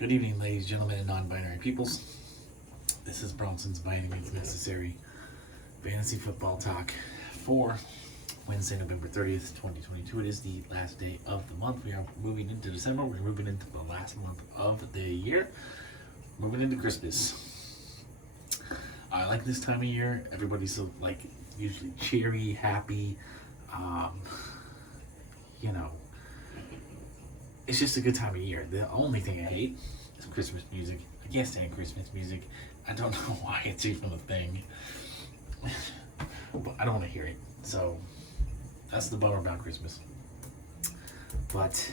Good evening, ladies, gentlemen, and non-binary peoples. This is Bronson's By Any Means Necessary Fantasy Football Talk for Wednesday, November 30th, 2022. It is the last day of the month. We are moving into December. We're moving into the last month of the year. Moving into Christmas. I like this time of year. Everybody's so, usually cheery, happy. It's just a good time of year. The only thing I hate is Christmas music. I can't stand Christmas music. I don't know why it's even a thing. But I don't want to hear it. So that's the bummer about Christmas. But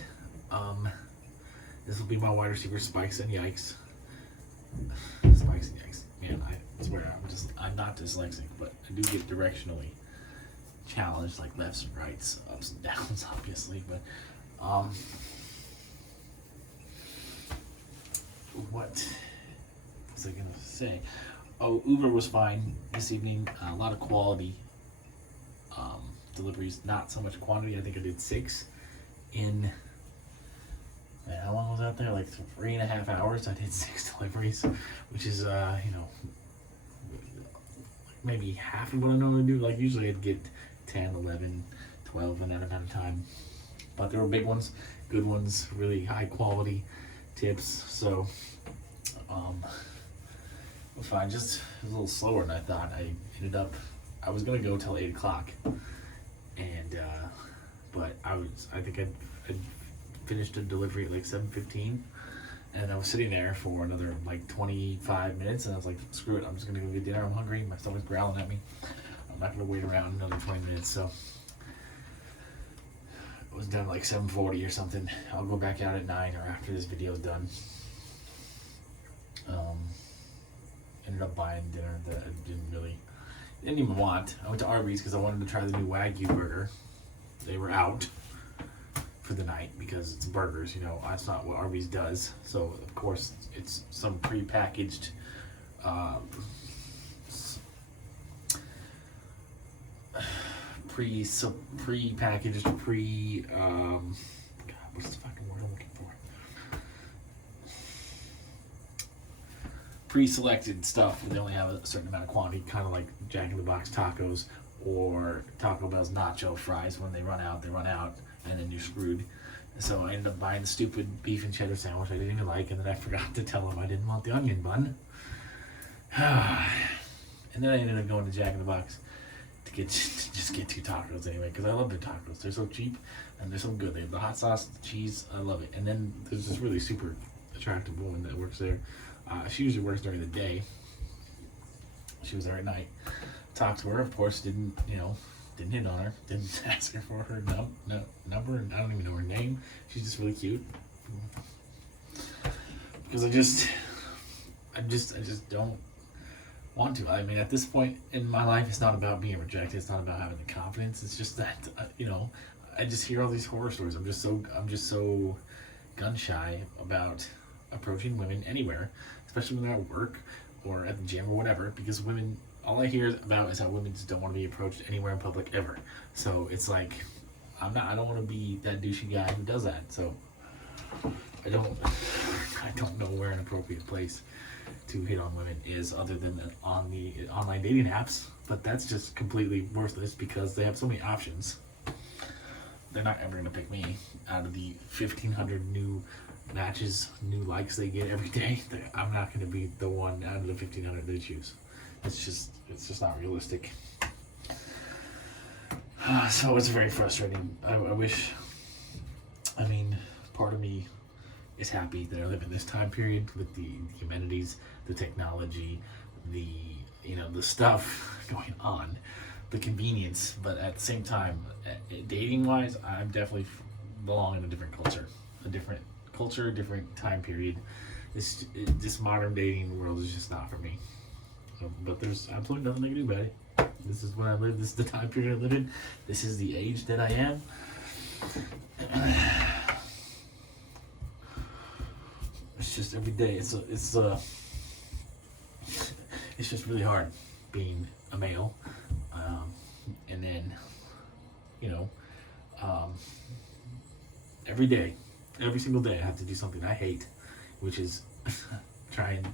this will be my wide receiver Spikes and Yikes. Spikes and Yikes. Man, I swear I'm not dyslexic, but I do get directionally challenged, like lefts and rights, ups and downs, obviously. But what was I gonna say? Oh, Uber was fine this evening. A lot of quality deliveries, not so much quantity. I think I did 6 in. How long was I out there? Like 3.5 hours. I did 6 deliveries, which is maybe half of what I normally do. Like usually I'd get 10, 11, 12 in that amount of time. But there were big ones, good ones, really high quality tips. So it was fine. Just a little slower than I thought. I was gonna go till 8 o'clock, and but I think I'd finished a delivery at like 7:15, and I was sitting there for another like 25 minutes, and I was like, screw it, I'm just gonna go get dinner. I'm hungry. My stomach's growling at me. I'm not gonna wait around another 20 minutes. So it was done like 7:40 or something. I'll go back out at 9 or after this video is done. Ended up buying dinner that I didn't even want. I went to Arby's because I wanted to try the new Wagyu burger. They were out for the night because it's burgers, that's not what Arby's does. So of course it's some pre-packaged pre-packaged what's the fucking word I'm looking for? Pre-selected stuff. They only have a certain amount of quantity, kind of like Jack in the Box tacos or Taco Bell's nacho fries. When they run out, and then you're screwed. So I ended up buying the stupid beef and cheddar sandwich I didn't even like, and then I forgot to tell them I didn't want the onion bun. And then I ended up going to Jack in the Box to just get 2 tacos anyway, because I love their tacos. They're so cheap and they're so good. They have the hot sauce, the cheese, I love it. And then there's this really super attractive woman that works there. She usually works during the day. She was there at night. Talked to her, of course, didn't hit on her, didn't ask her for her number, and I don't even know her name. She's just really cute. Because I just don't want to. I mean, at this point in my life, it's not about being rejected. It's not about having the confidence. It's just that I just hear all these horror stories. I'm just so gun shy about approaching women anywhere, especially when they're at work or at the gym or whatever, because women, all I hear about is how women just don't want to be approached anywhere in public ever. So it's like I don't want to be that douchey guy who does that. So I don't know where an appropriate place to hit on women is other than on the online dating apps, but that's just completely worthless because they have so many options. They're not ever gonna pick me out of the 1,500 new matches, new likes they get every day. I'm not going to be the one out of the 1,500 they choose. It's just not realistic. So it's very frustrating. I wish. I mean, part of me is happy that I live in this time period with the amenities, the technology, the stuff going on, the convenience. But at the same time, dating wise, I'm definitely belong in a different culture, different time period. This modern dating world is just not for me. But there's absolutely nothing I can do about it. This is where I live. This is the time period I live in. This is the age that I am. It's just every day. It's just really hard being a male, and then every day, every single day I have to do something I hate which is try and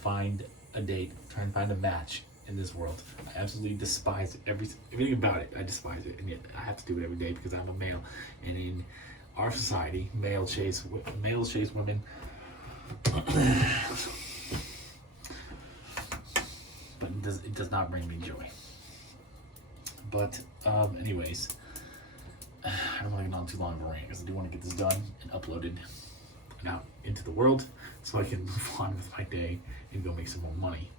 find a date, try and find a match in this world. I absolutely despise everything about it. I despise it, and yet I have to do it every day because I'm a male. And in our society, males chase women. But it does not bring me joy. But anyways, I don't want to get on too long of a rant because I do want to get this done and uploaded and out into the world so I can move on with my day and go make some more money.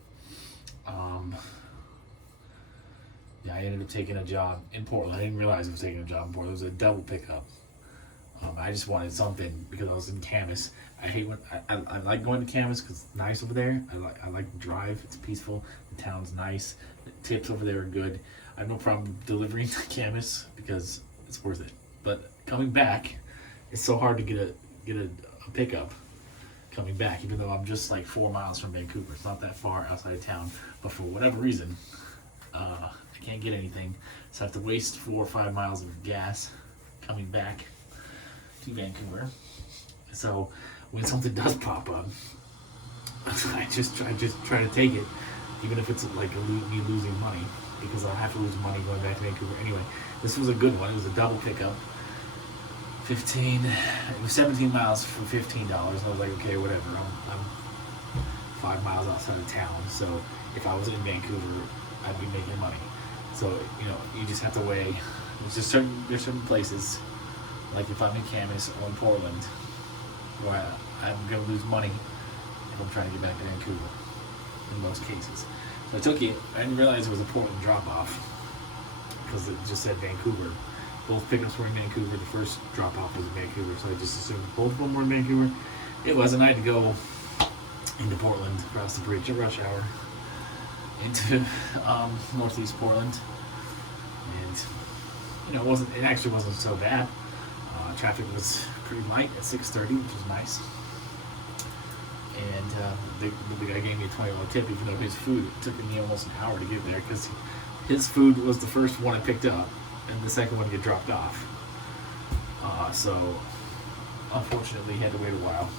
I ended up taking a job in Portland. I didn't realize I was taking a job in Portland. It was a double pickup. I just wanted something because I was in Camas. I hate when I like going to Camas because it's nice over there. I like the drive. It's peaceful. The town's nice. The tips over there are good. I have no problem delivering to Camas because it's worth it. But coming back, it's so hard to get a pickup coming back, even though I'm just like 4 miles from Vancouver. It's not that far outside of town. But for whatever reason, I can't get anything. So I have to waste 4 or 5 miles of gas coming back to Vancouver. So when something does pop up, I just try to take it, even if it's like me losing money, because I'll have to lose money going back to Vancouver anyway. This was a good one. It was a double pickup. It was 17 miles for $15. And I was like, okay, whatever. I'm 5 miles outside of town, so if I was in Vancouver, I'd be making money. So you just have to weigh. There's certain places, like if I'm in Camas or in Portland, where I'm going to lose money if I'm trying to get back to Vancouver, in most cases. So I took it. I didn't realize it was a Portland drop-off because it just said Vancouver. Both pickups were in Vancouver. The first drop-off was in Vancouver, so I just assumed both of them were in Vancouver. It wasn't. I had to go into Portland, across the bridge at rush hour, into northeast Portland, and it actually wasn't so bad. Traffic was pretty light at 6:30, which was nice. And the guy gave me a $20 tip, even though his food took me almost an hour to get there, because his food was the first one I picked up, and the second one to get dropped off. So unfortunately, he had to wait a while.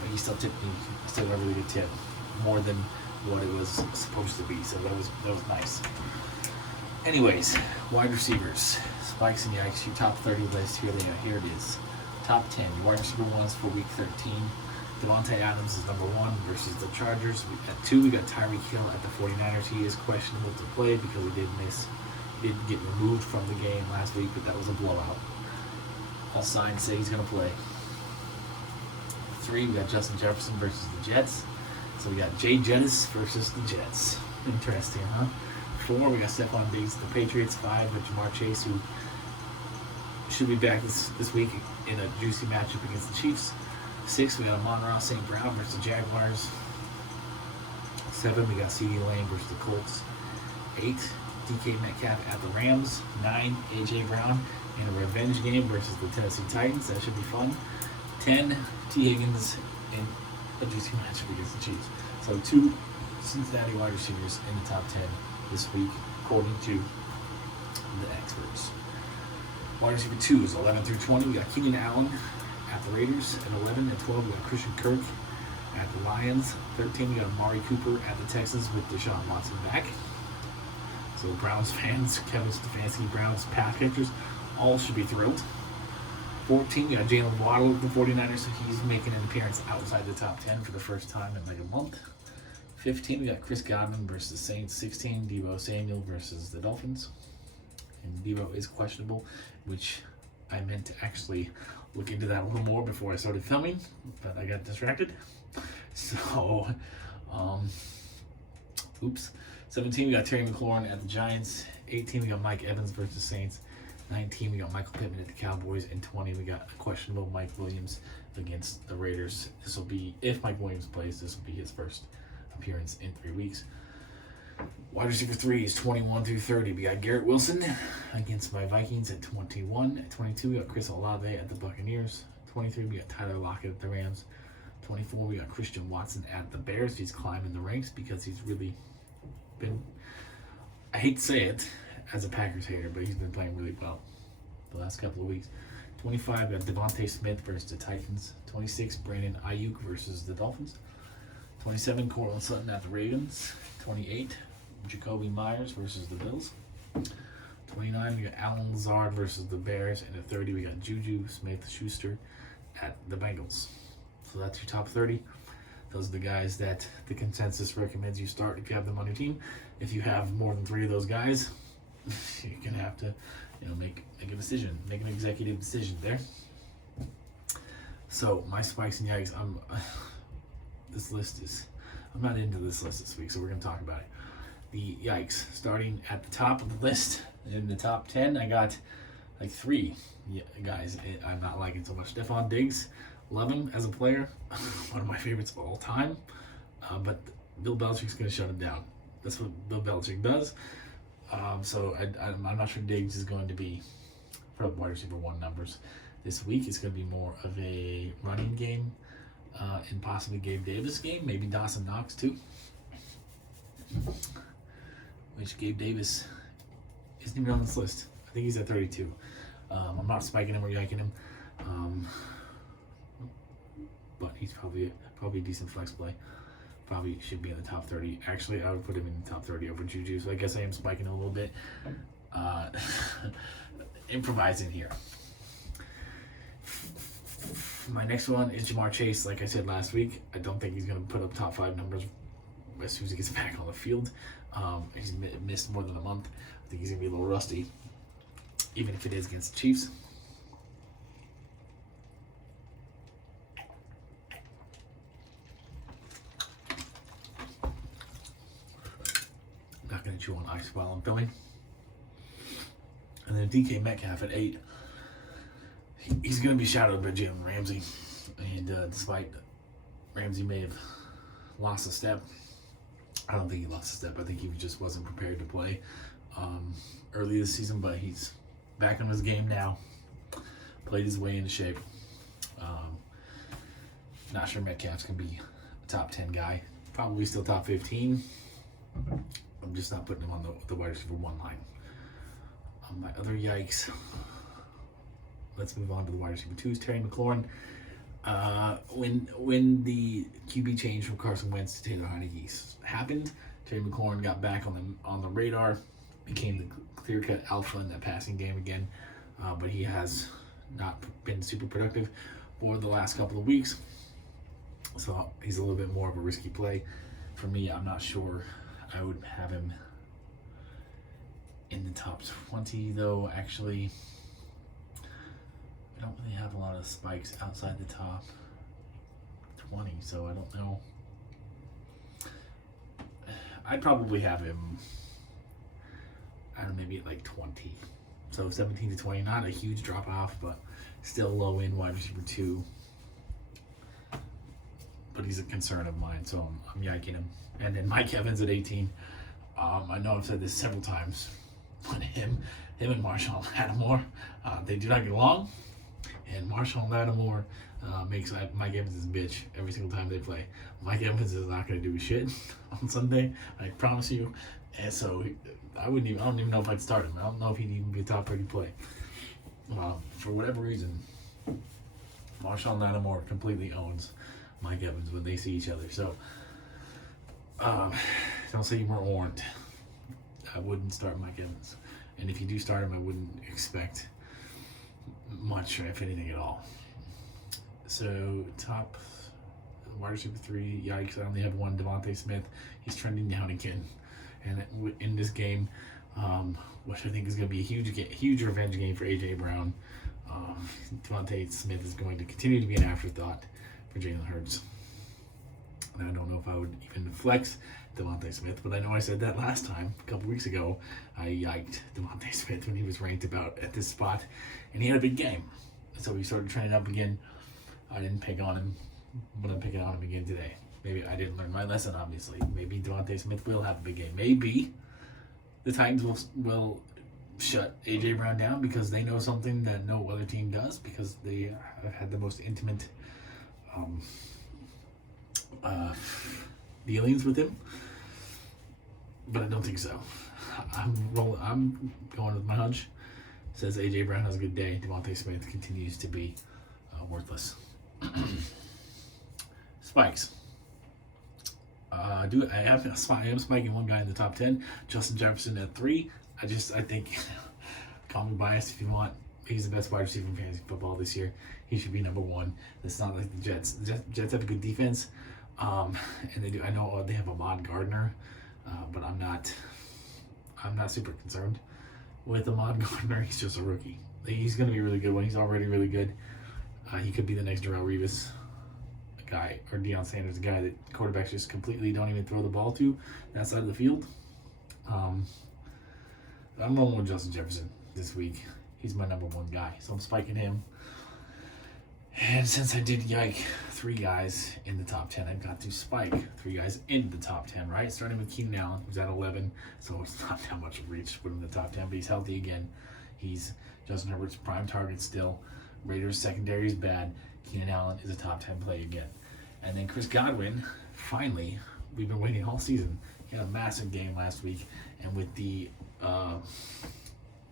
But he still tipped me. He still got a really good tip, more than what it was supposed to be. So that was nice. Anyways, wide receivers, Spikes and Yikes, your top 30 list. Here it is. Top 10. Your wide receiver ones for week 13. Devontae Adams is number 1 versus the Chargers. At 2, we got Tyreek Hill at the 49ers. He is questionable to play because he didn't get removed from the game last week, but that was a blowout. All signs say he's going to play. 3, we got Justin Jefferson versus the Jets. So we got Jay Jettis versus the Jets. Interesting, huh? 4, we got Stephon Diggs, the Patriots. 5, with Jamar Chase, who should be back this week in a juicy matchup against the Chiefs. 6, we got Amon-Ra St. Brown versus the Jaguars. 7, we got C.D. Lamb versus the Colts. 8, DK Metcalf at the Rams. 9, A.J. Brown in a revenge game versus the Tennessee Titans. That should be fun. 10, T. Higgins in a juicy matchup against the Chiefs. So 2 Cincinnati wide receivers in the top 10 this week, according to the experts. Wide receiver 2 is 11 through 20. We got Keenan Allen at the Raiders. At 11 and 12, we got Christian Kirk at the Lions. 13, we got Amari Cooper at the Texans with Deshaun Watson back. So Browns fans, Kevin Stefanski, Browns pass catchers, all should be thrilled. 14, we got Jalen Waddle at the 49ers, so he's making an appearance outside the top 10 for the first time in like a month. 15, we got Chris Godwin versus the Saints. 16, Deebo Samuel versus the Dolphins. And Deebo is questionable, which I meant to actually look into that a little more before I started filming, but I got distracted. So, oops. 17, we got Terry McLaurin at the Giants. 18, we got Mike Evans versus the Saints. 19, we got Michael Pittman at the Cowboys. And 20, we got a questionable Mike Williams against the Raiders. This will be, if Mike Williams plays, this will be his first appearance in 3 weeks. Wide receiver 3 is 21 through 30. We got Garrett Wilson against my Vikings at 21. At 22, we got Chris Olave at the Buccaneers. 23, we got Tyler Lockett at the Rams. 24, we got Christian Watson at the Bears. He's climbing the ranks because he's really been, I hate to say it as a Packers hater, but he's been playing really well the last couple of weeks. 25, we got Devontae Smith versus the Titans. 26, Brandon Ayuk versus the Dolphins. 27, Cortland Sutton at the Ravens. 28, Jacoby Myers versus the Bills. 29, we got Alan Lazard versus the Bears. And at 30, we got Juju Smith-Schuster at the Bengals. So that's your top 30. Those are the guys that the consensus recommends you start if you have them on your team. If you have more than 3 of those guys, you're going to have to make a decision, make an executive decision there. So my spikes and yikes, I'm not into this list this week, so we're going to talk about it. The yikes, starting at the top of the list, in the top 10, I got like 3 guys I'm not liking so much. Stephon Diggs, love him as a player, one of my favorites of all time, but Bill Belichick's going to shut him down. That's what Bill Belichick does. So I'm not sure Diggs is going to be for wide receiver 1 numbers this week. It's going to be more of a running game and possibly Gabe Davis game, maybe Dawson Knox too. Which Gabe Davis isn't even on this list. I think he's at 32. I'm not spiking him or yiking him, but he's probably a decent flex play. Probably should be in the top 30. Actually, I would put him in the top 30 over Juju, so I guess I am spiking a little bit. Improvising here. My next one is Jamar Chase. Like I said last week, I don't think he's going to put up top 5 numbers as soon as he gets back on the field. He's missed more than a month. I think he's going to be a little rusty, even if it is against the Chiefs. Not going to chew on ice while I'm filming. And then DK Metcalf at 8. He's going to be shadowed by Jalen Ramsey. And despite Ramsey may have lost a step, I don't think he lost a step. I think he just wasn't prepared to play early this season, but he's back on his game now. Played his way into shape. Not sure Metcalf's going to be a top 10 guy. Probably still top 15. I'm just not putting him on the wide receiver 1 line. My other yikes. Let's move on to the wide receiver 2s. Terry McLaurin. When the QB change from Carson Wentz to Taylor Heinicke happened, Terry McLaurin got back on the radar, became the clear-cut alpha in that passing game again, but he has not been super productive for the last couple of weeks, so he's a little bit more of a risky play. For me, I'm not sure I would have him in the top 20, though. Actually, I don't really have a lot of spikes outside the top 20, so I don't know. I'd probably have him, I don't know, maybe at like 20. So 17 to 20, not a huge drop off, but still low end wide receiver 2. But he's a concern of mine, so I'm yiking him. And then Mike Evans at 18. I know I've said this several times, but him and Marshall Lattimore, they do not get along. And Marshall Lattimore makes Mike Evans his bitch every single time they play. Mike Evans is not going to do shit on Sunday, I promise you. And so I don't even know if I'd start him. I don't know if he'd even be a top 30 play. For whatever reason, Marshall Lattimore completely owns Mike Evans when they see each other. So don't say you weren't warned. I wouldn't start Mike Evans. And if you do start him, I wouldn't expect much, or if anything at all. So top wide receiver 3, yikes, I only have 1, Devontae Smith. He's trending down again. And in this game, which I think is going to be a huge revenge game for A.J. Brown, Devontae Smith is going to continue to be an afterthought for Jalen Hurts. And I don't know if I would even flex Devontae Smith, but I know I said that last time, a couple weeks ago. I yiked Devontae Smith when he was ranked about at this spot, and he had a big game. So he started trending up again. I didn't pick on him, but I'm picking on him again today. Maybe I didn't learn my lesson, obviously. Maybe Devontae Smith will have a big game. Maybe the Titans will shut A.J. Brown down because they know something that no other team does, because they have had the most intimate dealings with him. But I don't think so. I'm going with my hunch Says A.J. Brown has a good day. Devontae Smith continues to be worthless. Spikes. I am spiking one guy in the top 10. Justin Jefferson at 3. I think, call me biased if you want. He's the best wide receiver in fantasy football this year. He should be number 1. It's not like the Jets. The Jets have a good defense, and they do. I know they have Ahmad Gardner, but I'm not super concerned with Ahmad Gardner. He's just a rookie. He's going to be really good when he's already really good. He could be the next Darrelle Revis guy, or Deion Sanders, a guy that quarterbacks just completely don't even throw the ball to that side of the field. I'm rolling with Justin Jefferson this week. He's my number 1 guy, so I'm spiking him. And since I did yike 3 guys in the top 10, I've got to spike 3 guys in the top 10, right? Starting with Keenan Allen, who's at 11, so it's not that much of a reach to put him in the top 10, but he's healthy again. He's Justin Herbert's prime target still. Raiders' secondary is bad. Keenan Allen is a top 10 play again. And then Chris Godwin, finally, we've been waiting all season. He had a massive game last week, and with the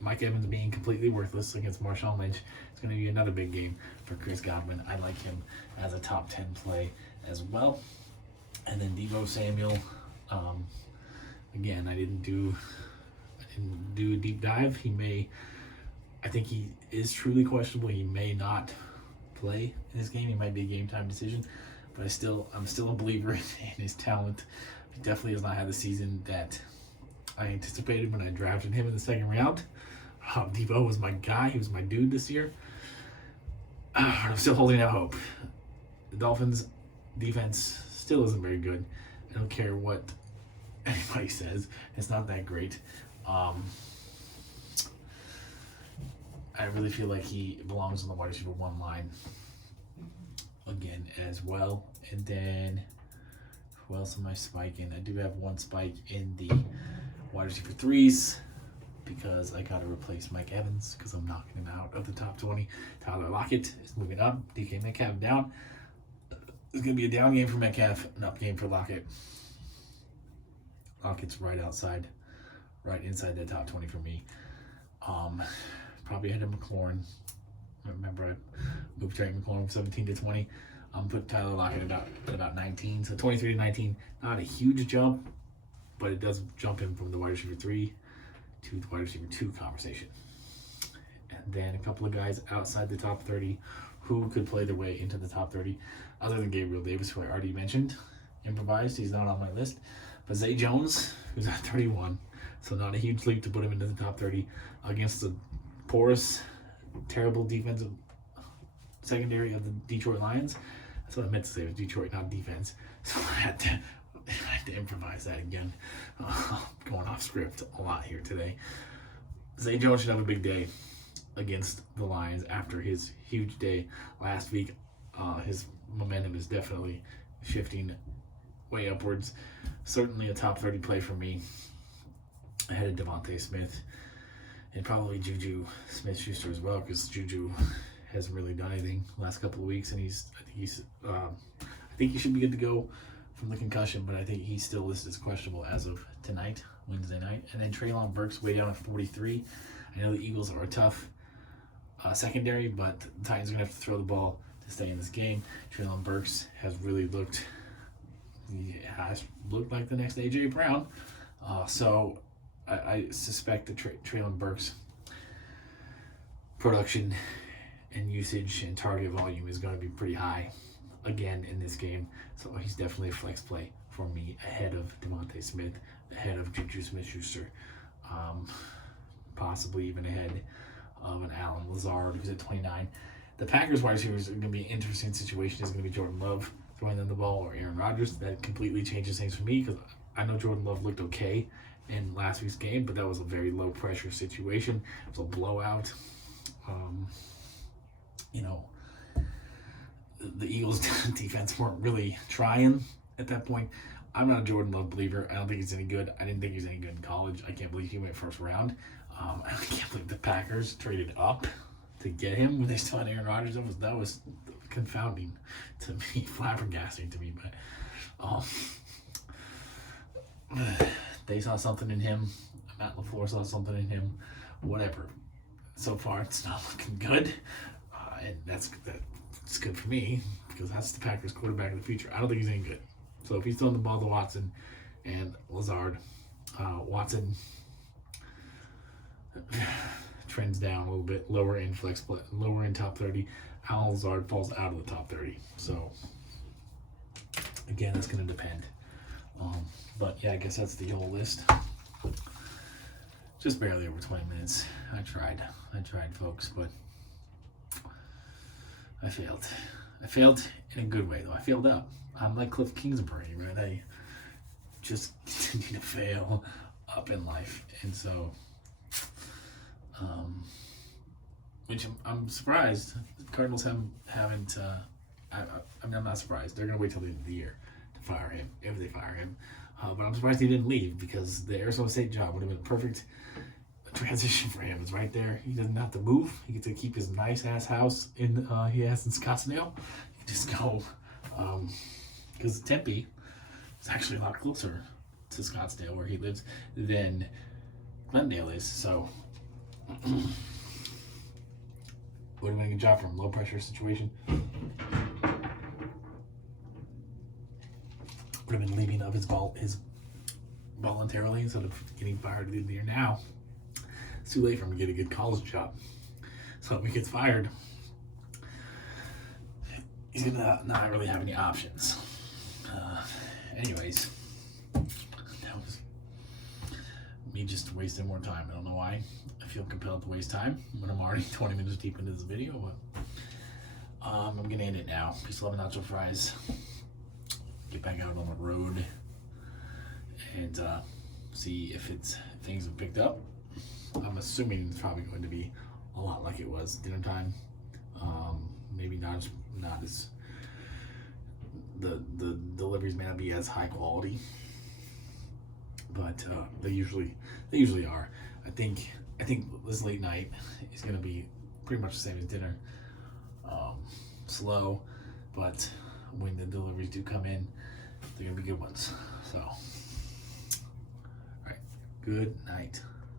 Mike Evans being completely worthless against Marshawn Lynch, it's going to be another big game for Chris Godwin. I like him as a top 10 play as well. And then Deebo Samuel, again, I didn't do a deep dive. I think he is truly questionable. He may not play in this game. He might be a game time decision, but I'm still a believer in his talent. He definitely has not had the season that I anticipated when I drafted him in the second round. Deebo was my guy. He was my dude this year. I'm still holding out hope. The Dolphins' defense still isn't very good. I don't care what anybody says. It's not that great. I really feel like he belongs on the wide receiver 1 line again as well. And then who else am I spiking? I do have 1 spike in the wide receiver 3s because I got to replace Mike Evans because I'm knocking him out of the top 20. Tyler Lockett is moving up. DK Metcalf down. It's going to be a down game for Metcalf, an up game for Lockett. Lockett's right inside the top 20 for me. Probably ahead of McLaurin. Remember, I moved Terry McLaurin from 17 to 20. Put Tyler Lockett at about 19. So 23 to 19, not a huge jump, but it does jump him from the wide receiver 3 to the wide receiver 2 conversation. And then a couple of guys outside the top 30 who could play their way into the top 30, other than Gabriel Davis, who I already mentioned, improvised. He's not on my list. But Zay Jones, who's at 31, so not a huge leap to put him into the top 30 against the porous, terrible defensive secondary of the Detroit Lions. That's what I meant to say, was Detroit, not defense. So I had to improvise that again. Going off script a lot here today. Zay Jones should have a big day against the Lions after his huge day last week. His momentum is definitely shifting way upwards. Certainly a top 30 play for me. Ahead of Devontae Smith and probably Juju Smith-Schuster as well, because Juju hasn't really done anything the last couple of weeks, and I think he should be good to go from the concussion, but I think he's still listed as questionable as of tonight, Wednesday night. And then Treylon Burks way down at 43. I know the Eagles are a tough secondary, but the Titans are going to have to throw the ball to stay in this game. Treylon Burks has looked like the next A.J. Brown. So I suspect that Treylon Burks' production and usage and target volume is going to be pretty high again in this game. So he's definitely a flex play for me ahead of Devontae Smith, ahead of Juju Smith-Schuster, possibly even ahead of an Allen Lazard, who's at 29. The Packers wide receivers are going to be an interesting situation. Is going to be Jordan Love throwing them the ball or Aaron Rodgers. That completely changes things for me because I know Jordan Love looked okay in last week's game, but that was a very low pressure situation. It was a blowout. The Eagles defense weren't really trying at that point. I'm not a Jordan Love believer. I don't think he's any good. I didn't think he was any good in college. I can't believe he went first round. I can't believe the Packers traded up to get him when they still had Aaron Rodgers. That was confounding to me, flabbergasting to me. But they saw something in him. Matt LaFleur saw something in him. Whatever. so far it's not looking good, and that's good for me because that's the Packers quarterback of the future. I don't think he's any good. So if he's throwing the ball to Watson and Lazard, Watson trends down a little bit, lower in lower in top 30. Al Lazard falls out of the top 30. So again, that's going to depend. But yeah, I guess that's the whole list. Just barely over 20 minutes. I tried, folks, but I failed. I failed in a good way, though. I failed up. I'm like Cliff Kingsbury, right? I just continue to fail up in life, and so, which I'm surprised the Cardinals haven't. I'm not surprised. They're gonna wait till the end of the year to fire him if they fire him. But I'm surprised he didn't leave because the Arizona State job would have been a perfect transition for him. It's right there. He doesn't have to move. He gets to keep his nice ass house he has in Scottsdale. He can just go because Tempe is actually a lot closer to Scottsdale where he lives than Glendale is. So would have been a good job for him. Low pressure situation. Would have been leaving of his voluntarily instead of getting fired at the end of the year. Now it's too late for him to get a good college job. So if he gets fired, he's gonna not really have any options. Anyways, that was me just wasting more time. I don't know why I feel compelled to waste time when I'm already 20 minutes deep into this video, but I'm gonna end it now. Peace, love, and nacho fries. Get back out on the road and see if things have picked up. I'm assuming it's probably going to be a lot like it was dinner time. Maybe not as the deliveries may not be as high quality, but they usually are. I think this late night is going to be pretty much the same as dinner. Slow, but when the deliveries do come in, they're going to be good ones. So, all right, good night.